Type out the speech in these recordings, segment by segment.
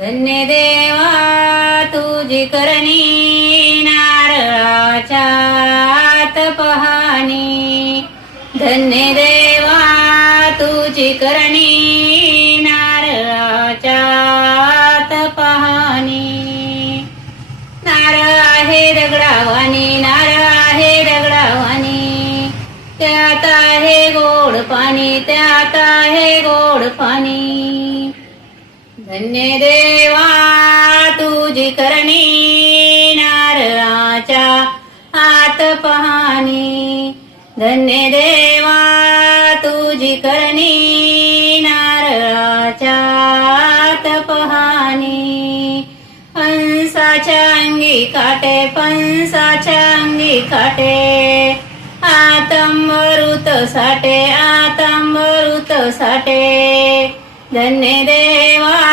धन्य देवा तुझी करणी नारळाच्या आत पहाणी. धन्य देवा तुझी करणी नारळाच्या आत पहाणी. नारळ आहे दगडावानी नारळ आहे दगडावानी. त्यात आहे गोड पाणी त्यात आहे गोड पाणी. धन्य देवा तुझी करणी नारळाच्या आत पहाणी. धन्य देवा तुझी करणी नारळाच्या आत पहाणी. पंसाच्या अंगी काटे पंसाच्या अंगी काटे. आतंबरुत साठे आतंबरुत साठे. धन्य देवा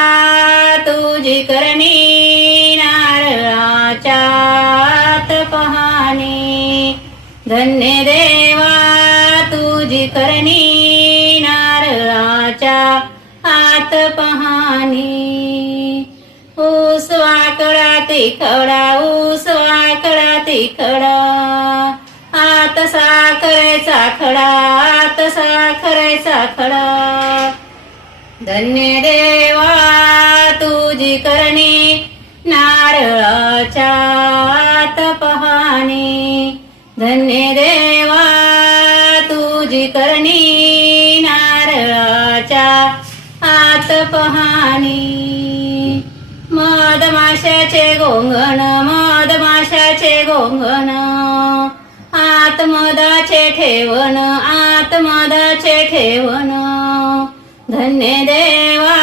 धन्य देवा तुझी करणी नारळाच्या आत पहाणी. ऊस वाकडा तिखडा ऊस वाकडा तिखडा. आत साखरेचा खडा आत साखरेचा खडा. धन्य देवा तुझी करणी नारळाच्या आत पहाणी. धन्य देवा तुझी करणी नारळाच्या आत पहाणी. मधमाशाचे गोंगण मधमाशाचे गोंगण आत्मदाचे ठेवण आत्मदाचे ठेवण. धन्य देवा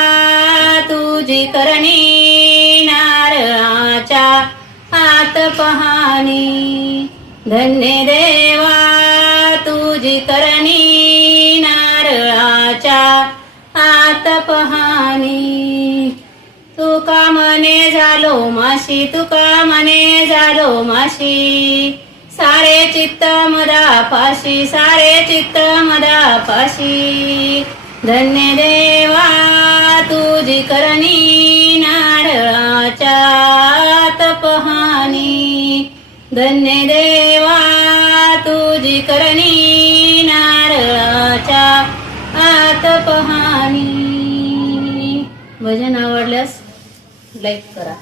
तुझी करणी नारळाच्या आत पहाणी. धन्य देवा तुझी करणी नारळाच्या आत पहाणी तुका मने झालो माशी तुका मने झालो माशी. सारे चित्त मदा पाशी सारे चित्त मदा पाशी धन्य देवा तुझी करणी नारळाच्या आत पहाणी धन्य देवा तुझी करणी नारळाच्या आत पहाणी. भजन आवडल्यास लाईक करा.